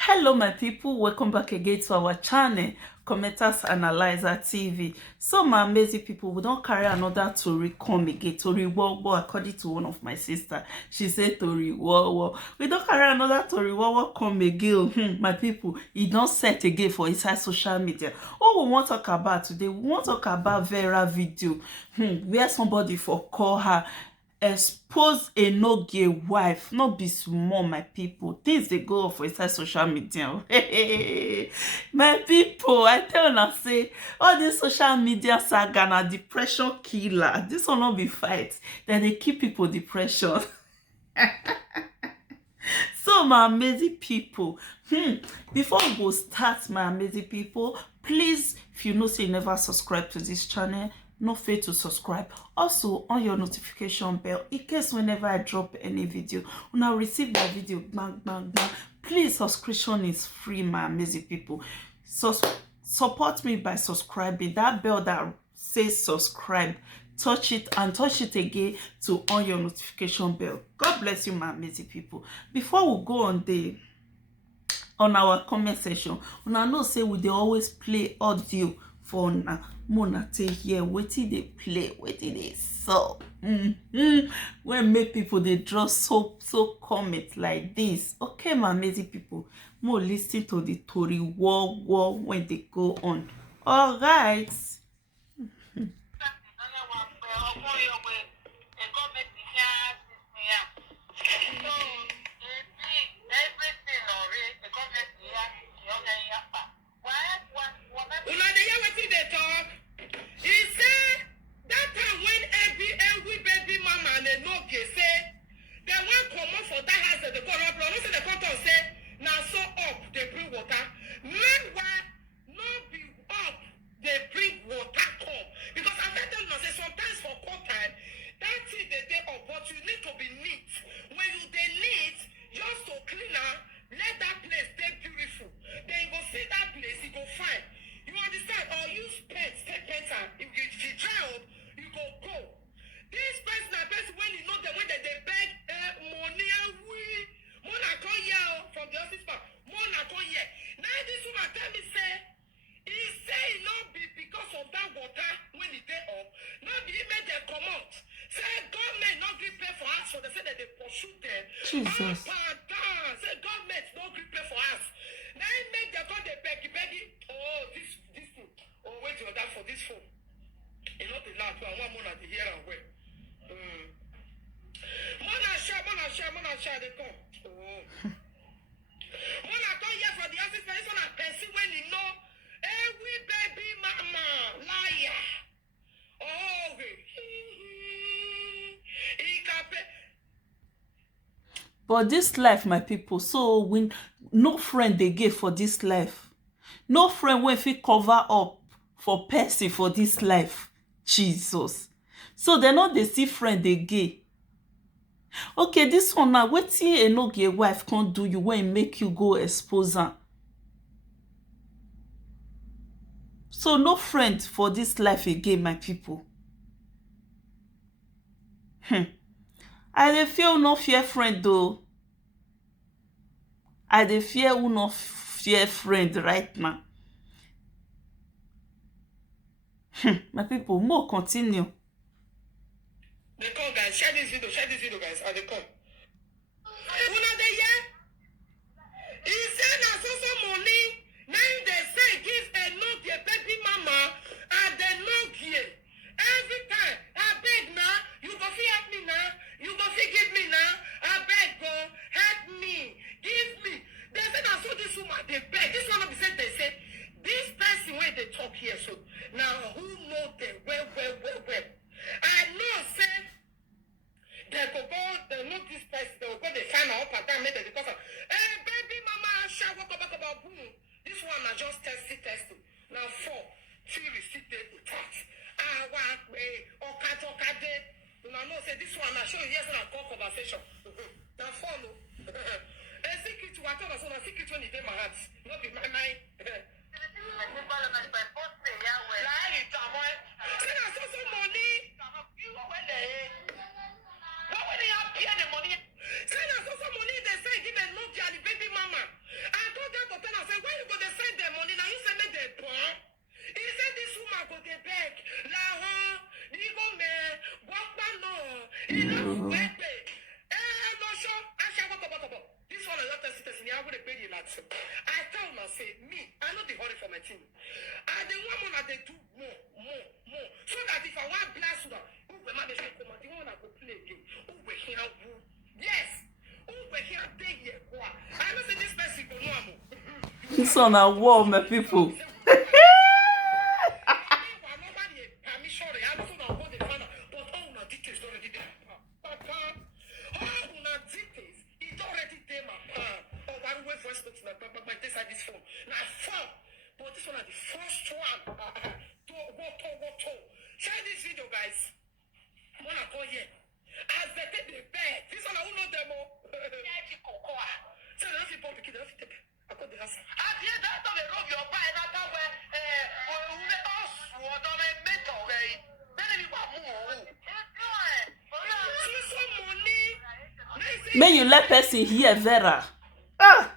Hello my people, welcome back again to our channel Commenters Analyzer TV. So my amazing people, we don't carry another Tori come again. Tori Wowo, according to one of my sister, she said Tori Wowo. We don't carry another Tori Wowo come again. My people, he don't set again for inside social media. What we want to talk about today, we want to talk about Vera video where somebody for call her expose Enogie wife. Not be small, my people. Things they go off for inside social media. My people, I tell una say all this social media saga na depression killer. This will not be fight. Then they keep people depression. So my amazing people, before we go start, my amazing people, please, if you know say you never subscribe to this channel, no fail to subscribe. Also on your notification bell in case whenever I drop any video, when I receive that video, bang bang bang. Please, subscription is free, my amazing people. So support me by subscribing. That bell that says subscribe, touch it and touch it again to on your notification bell. God bless you, my amazing people. Before we go on our comment section, una know say we dey always play audio for una mona take here wetin dey play, wetin dey sup. When make people dey draw so comment like this. Okay, my amazing people, more listen to the Tori war when they go on. All right. Jesus. Say government no gree pay for us. Now it make them come dey beg. Oh, this thing. Oh, wait till that for this phone. You know the last one more at the here and where. Mona share they come. Oh. Mona come here for the office. This one a person when you know. We baby mama liar. Oh, he can pay. But this life, my people, so when no friend they give for this life, no friend when fit cover up for person for this life. Jesus. So they're not the see friend they give. Okay, this one now, wetin Enogie wife can't do you when make you go expose am. So no friend for this life again, my people. I dey fear no fear friend though. I dey fear who no fear friend right now. My people, more continue. They come, guys. Share this video, guys. And they come. Una dey hear? He say na so money. Now they say give Enogie baby mama and Enogie. Every time, I beg now, you go fit help me now. You go fit give me now. I beg go help me, give me. They say na so this woman they beg. This one of the they say this person where they talk here. So now who know them well. I know say they go they know this person. They will go they sign up and down make the because hey baby mama shout what about boom. This one I just testing. Now 4 3 receipt they touch. I want okay. Now know say this one I show you yes na call conversation. Now follow. A secret to whatever so a secret when it in my heart. Not be my mind. Money. Say na so money they say give a look at the baby mama. I told Mm. This one is not a citizen. I would have paid you that. I tell my say, me, I know the hurry for my team. And the woman that they do more. So that if I want blast them, who will not be come out, the one that go play again. Who will hear who? Yes. Who will hear day here? I know say this person go no more. This one a war, my people. But this one is the first one. Share this video, guys. When I call here, as they take the bed, this one I will not demo. Koko. So they don't people pick it, they don't take. I got the answer. At the end of the road, you're buying another way. May you let person hear Vera. Ah.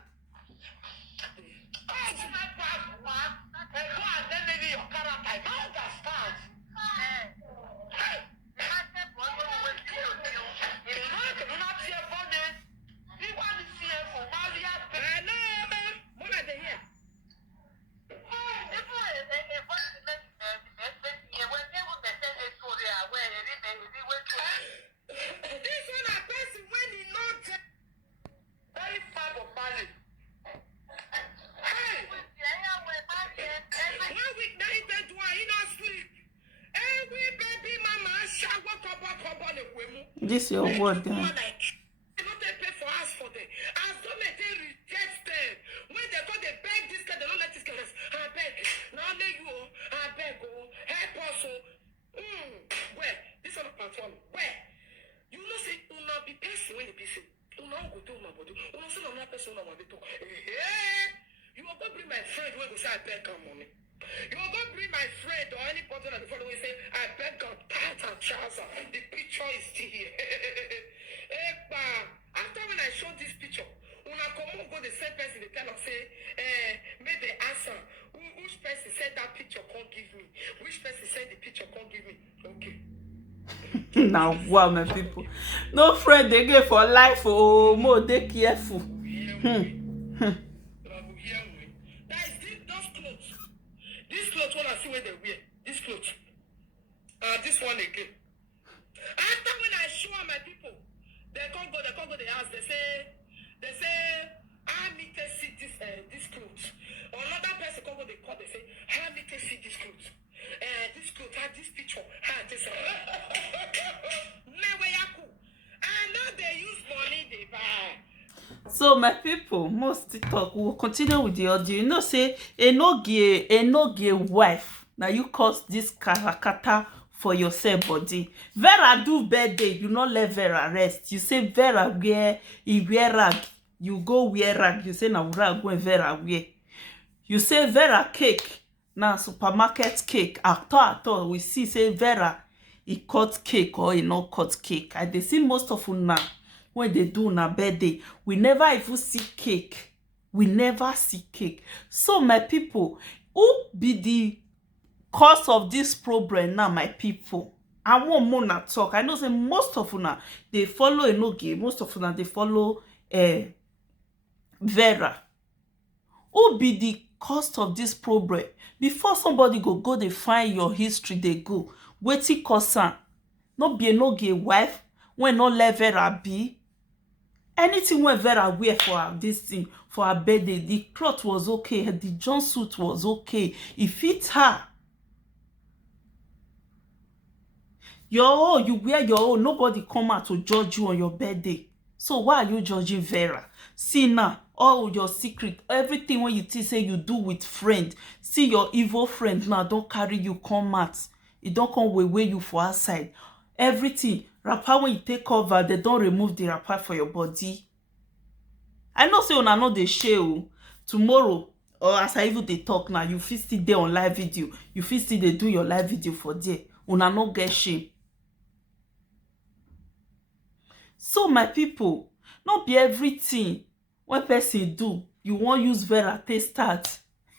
This your word, then. You will go bring my friend when we say I beg her money. You will go bring my friend or any person that before we say I beg her pants and trousers. The picture is still here. After when I show this picture, when I come on go the same person they tell us say make the answer. Which person said that picture can't give me? Which person said the picture can't give me? Okay. Now, wow, my people. No friend they get for life. Oh, more they careful. This clothes, when I see where they wear, this clothes. This one again. After when I show my people, they can't go the house, they say, I need to see this clothes. Another person can't go the court, they say, I need to see this clothes. This clothes, this picture, this I know they use money, they buy. So my people, most TikTok will continue with the audio. You know, say Enogie wife. Now you cause this karakata for yourself body. Vera do birthday, you not let Vera rest. You say Vera wear rag. You go wear rag. You say na rag when Vera wear. You say Vera cake. Now supermarket cake. After we see say Vera he cut cake or he not cut cake. I dey see most of una when they do na birthday, we never even see cake. We never see cake. So my people, who be the cause of this problem now, my people? I want more na talk. I know say most of una they follow Enogie, most of una they follow Vera. Who be the cause of this problem? Before somebody go they find your history, they go. Wetin cause am? No be Enogie wife when no let Vera be. Anything when Vera wear for this thing, for her birthday, the cloth was okay, the jumpsuit was okay. It fit her. Your own, you wear your own. Nobody come out to judge you on your birthday. So why are you judging Vera? See now, all your secret, everything when you say you do with friend. See your evil friend now, don't carry you come out. It don't come weigh you for outside. Everything. Wrapper when you take cover, they don't remove the wrapper for your body. I know say una no dey share tomorrow, or as I even dey talk now, you fit still dey on live video. You fit still dey do your live video for there. Una no get shame. So my people, not be everything when person do, you won't use Vera take start.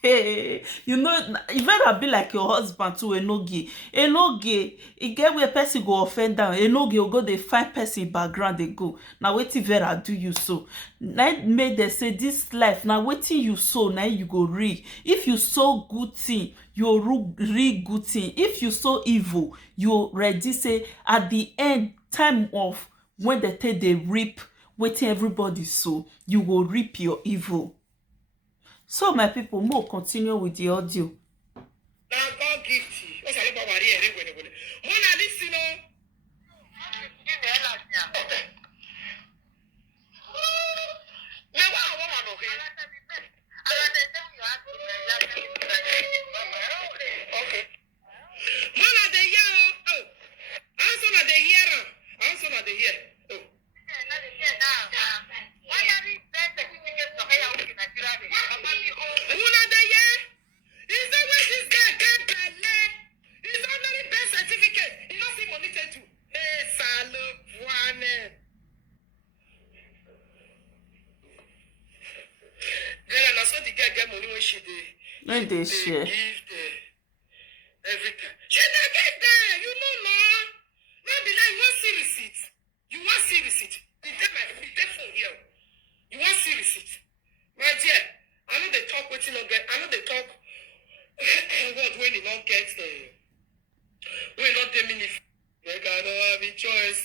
Hey, you know, Vera be like your husband too, Enogie. Enogie, e get where person go offend down. Enogie will go dey find person background they go. Now wetin Vera do you so? Now make them say this life. Now wetin you sow, now you go reap. If you sow good thing, you reap good thing. If you sow evil, you ready say at the end time of when they take they reap wetin everybody sow, you will reap your evil. So my people, more continue with the audio. Now God gift you. What's about Maria? Mona listen, okay. Mona the year, oh, answer na the year, answer na the year. Oh. Mona the year. Is that where this guy get belle? He's only birth certificate. He not see money to. Hey, Saltandwater. Then I saw the girl get money when she did. When they share. Give the everything. She not get there. You know, no. Maybe like you want see receipt. You want see receipt. It's there for here. You want see receipt. My dear, I know they talk what you not get. I know they talk. What when you not get when not the mini they don't have a choice.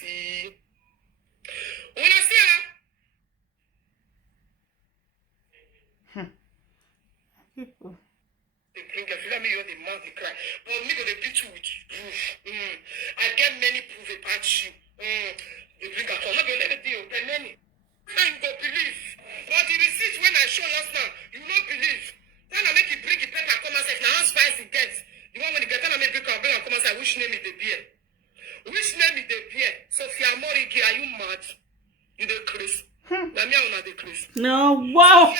When I see her. People. They drink if you let me hear the mouth they cry. But me go they beat you with proof. I get many proof about you. They drink at all. Not gonna let it be open many. Then you go believe. But the receipt when I show last now, you not believe. Then I make you bring the paper come and say, now how spice it gets. The one when you get then I make bring and come and say, which name is the beer? Which name is the beer? Sophia Morigi, are you mad? You the Chris. Now me I the Chris. No, wow.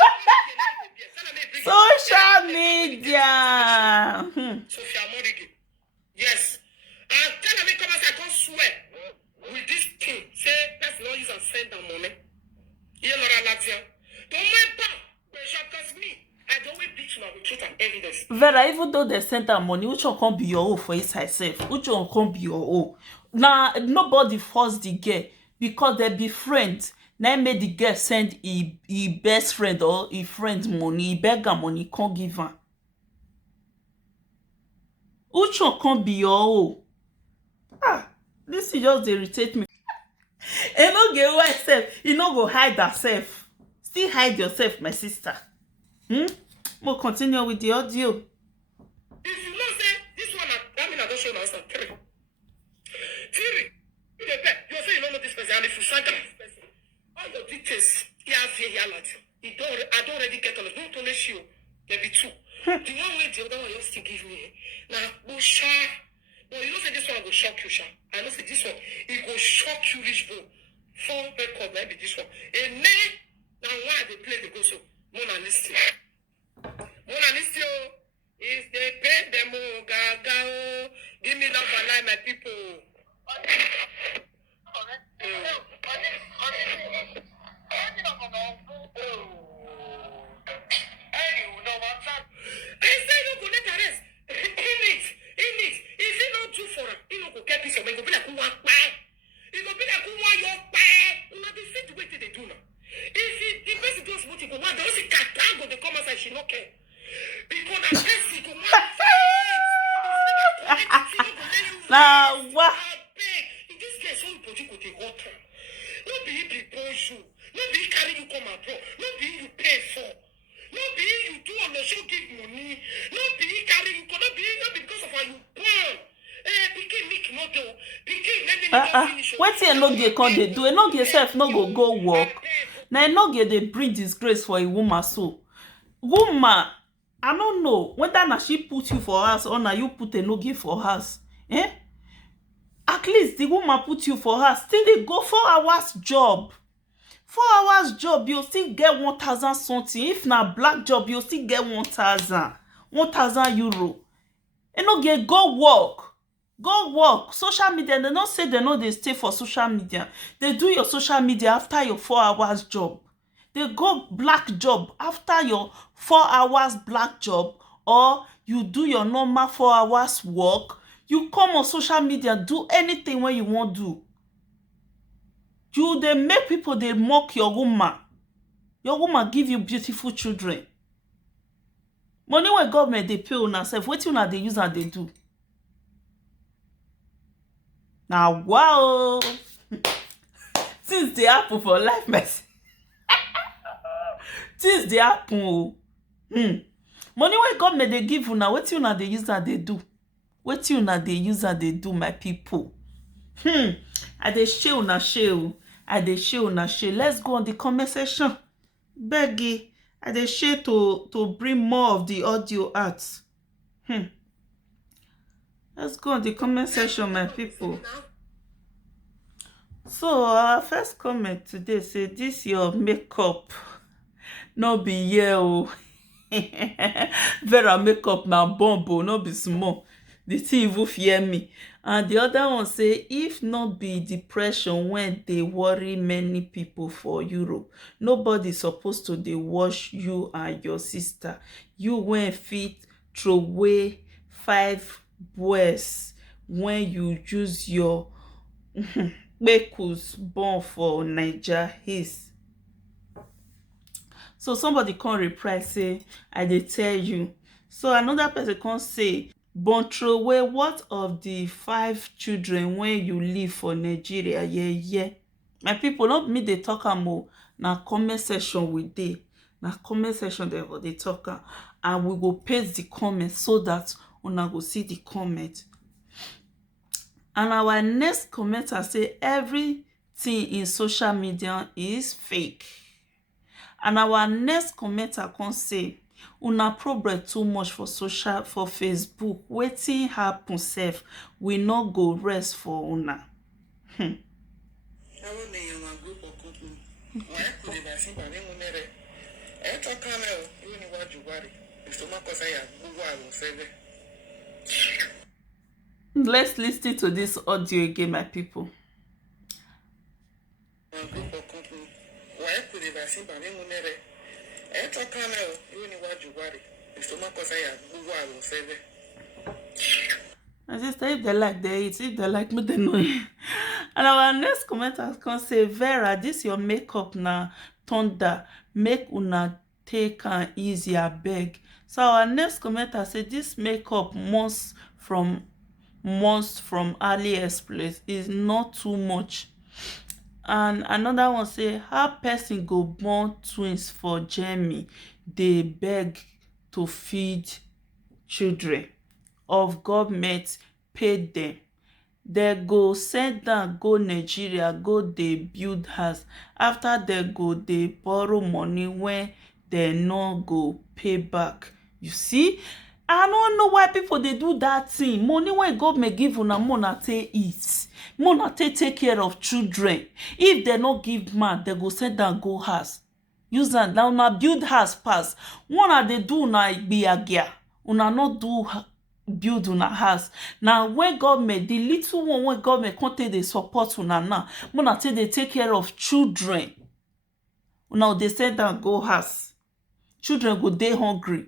Social media. Sophia Morigi. Yes. And then I make come and say, I can't swear with this thing. Say, that's not use and send them money. You know what don't make back. Because me. I don't wait bitch now with truth and evidence. Vera, even though they send her money, which one can't be your own for inside self? Which one can't be your own? Now, nobody forced the girl because they be friends. Now made the girl send his best friend or his friend's money, he beg her money, can't give her. Which one can't be your own? Ah, this is just irritate me. And no get why self, you no go hide herself. Still hide yourself, my sister. We'll continue with the audio. If you know say this one, I mean I don't show myself. Three. You say you don't know this person, and if you saga this person, all your details, I don't already get all of them. Don't only show. There be two. The one way the other one you still give me. Now, Busha. No, you know say this one will shock you, Sha. I know say this one, it will shock you, rich bro. 4 record, maybe this one. And then, now why they play the go so? Mona listen. Mona listen, is they pay them gaga. Give me love and life, my people. Now what? Wetin Enogie come dey do? Enogie sef no go work. Na Enogie dey bring disgrace for a woman so. Woman, I don't know whether na she put you for house or na you put Enogie for house. Eh? At least the woman put you for house. Still dey go 4 hours job. 4 hours job, you still get 1,000 something. If na black job, you still get 1,000 euro. Enogie go work. Go work. Social media, they don't say they know they stay for social media. They do your social media after your 4 hours job. dey go black job after your 4 hours black job, or you do your normal 4 hours work, you come on social media do anything wey you wan do. You dey make people dey mock your woman. Your woman give you beautiful children. Money wey government dey pay una sef, wetin una dey use am dey do? Na wow. Things dey happen for life, mercy. Things dey happen o. Money wey government dey give una, wetin una dey use am dey do? Wetin una dey use am dey do, my people? I dey share una share o. I dey share una share. Let's go on the comment section. Beg, I dey share to bring more of the audio out. Let's go on the comment section, my people. So our first comment today say, this your makeup no be here o. Vera makeup na bomb o, no be small. The thing even fear me. And the other one say, if not be depression when dey worry many people for Europe, nobody supposed to dey watch you and your sister. You when fit throw away 5 boys when you use your kpekus born for Naija his. So somebody come reply say, I dey tell you. So another person come say, born throw away what of the 5 children when you live for Nigeria? Yeah. My people, not me dey talk am o. Na comment section we dey. Na comment section they go dey talk am. And we go paste the comment so that una go see the comment. And our next commenter say, everything in social media is fake. And our next commenter can say, una problem too much for Facebook. Wetin happen sef, we no go rest for una. Let's listen to this audio again, my people. My sister, if they like, they eat. If they like me, they know. And our next commenter can say, Vera, this your makeup na thunder. Make una take an easy, abeg. So our next commenter say, this makeup must from AliExpress is not too much. And another one say, how person go born twins for Germany? They beg to feed children of government pay them. They go send them go Nigeria, go they build house. After they go they borrow money when they no go pay back. You see? I don't know why people they do that thing. Money when government give una mona take eat. Mona take care of children. If they no give man, they go send them go house. Use that now una build house pass. One they do na igbe una not do build una house. Now when government, the little one when government can't take the support una now, mona they take care of children. Now they send them go house. Children go dey hungry.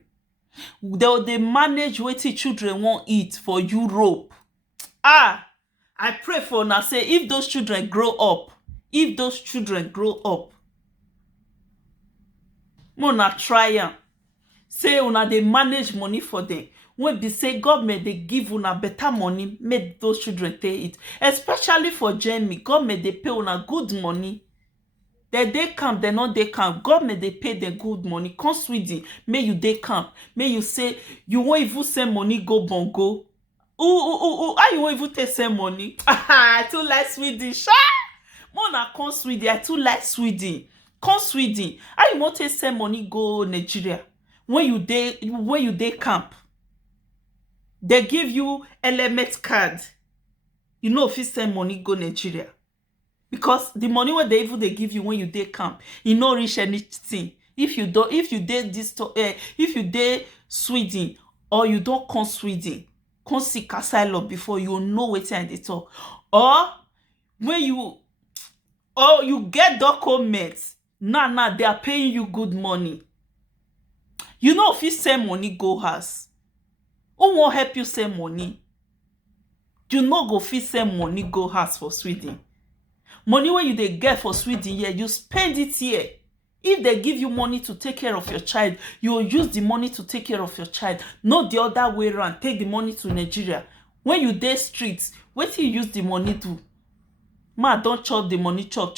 They manage wetin children won't eat for Europe. I pray for una say if those children grow up, una try am. Say una dey manage money for them. When be say government they give una better money, make those children take it. Especially for Germany, government they pay una good money. They camp, they not they camp. Government they pay them good money. Come Sweden, may you they camp. May you say you won't even send money go bongo. How you won't even take send money? I too like Sweden. Mona come Sweden. I too like Sweden. Come Sweden. How you want to send money go Nigeria? When you they camp, they give you element card. You know if you send money go Nigeria. Because the money what they even they give you when you dey camp, you no reach anything. If you dey Sweden or you don't come Sweden, come seek asylum before you know wetin I dey talk. Or when you get documents, Now they are paying you good money. You know if you send money go house, who won't help you send money? You no go fit send money go house for Sweden. Money when you dey get for Sweden here, you spend it here. If they give you money to take care of your child, you will use the money to take care of your child. Not the other way around. Take the money to Nigeria. When you dey streets, wetin you use the money do? Ma don chop the money, chop.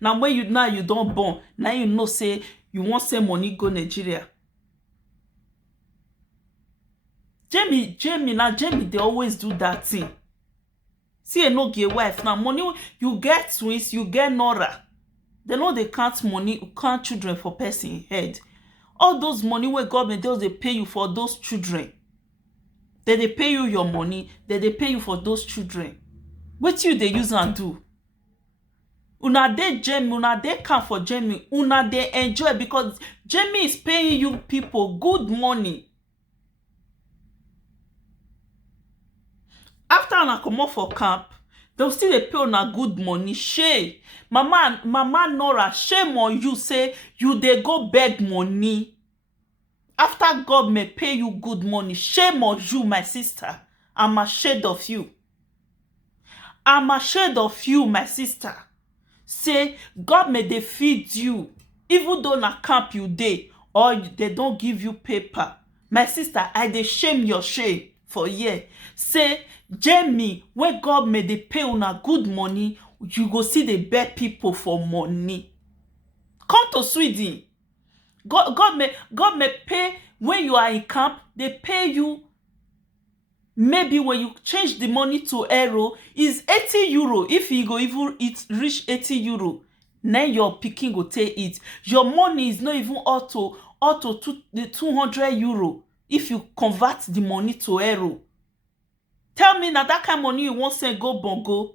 Now when you don born, now you know say you wan send money go Nigeria. Jamie, they always do that thing. See Enogie wife now, money you get twins, you get Nora. They know they count money, count children for person head. All those money where government does they pay you for those children. They pay you your money, they pay you for those children. What you they use and do? Una dey Jamie, una dey count for Jamie, una dey enjoy because Jamie is paying you people good money. After una comot for camp, they'll still dey pay una good money. Shey, mama Nora, shame on you say you dey go beg money. After God may pay you good money, shame on you, my sister. I'm ashamed of you. I'm ashamed of you, my sister. Say God may dey feed you, even though na camp you dey, or they don't give you paper. My sister, I dey shame your shame for here. Say Jamie, when God may dey pay una good money, you go see dey beg people for money. Come to Sweden. God may pay when you are in camp. They pay you. Maybe when you change the money to euro, is 80 euro. If you go even reach 80 euro, then your pikin go take it. Your money is not even auto 200 euro. If you convert the money to euro, tell me now that kind of money you won't send go bongo.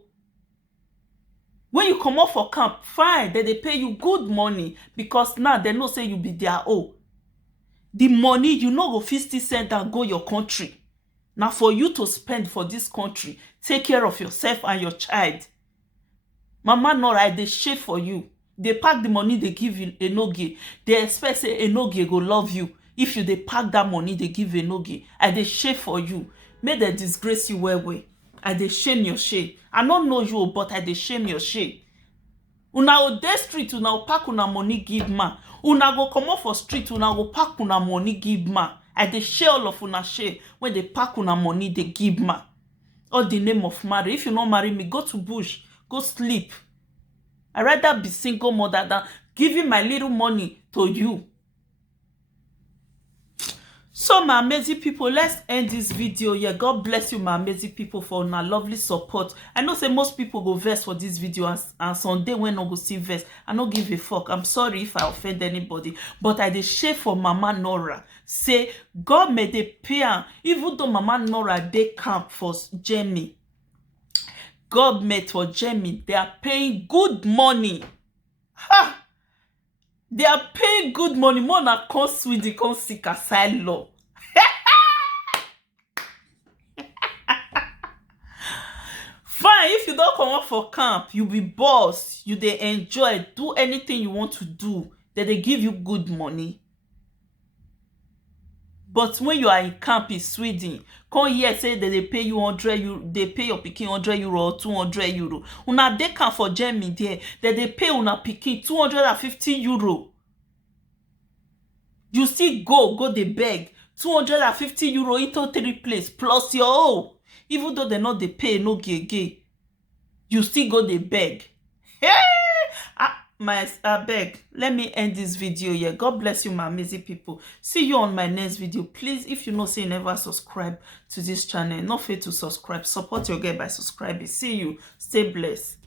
When you come out for camp, fine, they pay you good money because now they know say you be their own. The money you know go fit still send and go your country. Now for you to spend for this country, take care of yourself and your child. Mama Nora, they share for you. They pack the money they give you Enogie. They expect say Enogie go love you. If you they pack that money they give Enogie, I they share for you. May they disgrace you well. I dey shame your shame. I don't know you, but I dey shame your shame. Una o dey street, una o pack una money give man. Una go comot for street, una go pack una money give man. I dey share all of una shame when they pack una money they give man. All the name of marry. If you not marry me, go to bush, go sleep. I rather be single mother than giving my little money to you. So my amazing people, let's end this video here. God bless you, my amazing people, for una lovely support. I know say most people go vex for this video, and Sunday when no go see vex, I no give a fuck. I'm sorry if I offend anybody, but I dey share for Mama Nora. Say God may dey pay am, even though Mama Nora dey camp for Jamie. God made for Jamie, they are paying good money. Ha! They are paying good money. More na come Sweden, come seek asylum. Fine, if you don't come up for camp, you be boss. You they enjoy, do anything you want to do. That they give you good money. But when you are in camp in Sweden, come here say that they pay you 100 euro, they pay your pikin 100 euro or 200 euro. Una dey camp for Germany there, that they pay una pikin 250 euro. You still go the beg 250 euro into 3 places plus your own. Even though they not they pay no gay, you still go the beg. Hey! I beg, let me end this video here. God bless you, my amazing people. See you on my next video. Please, if you know say you never subscribe to this channel, not fail to subscribe. Support your girl by subscribing. See you. Stay blessed.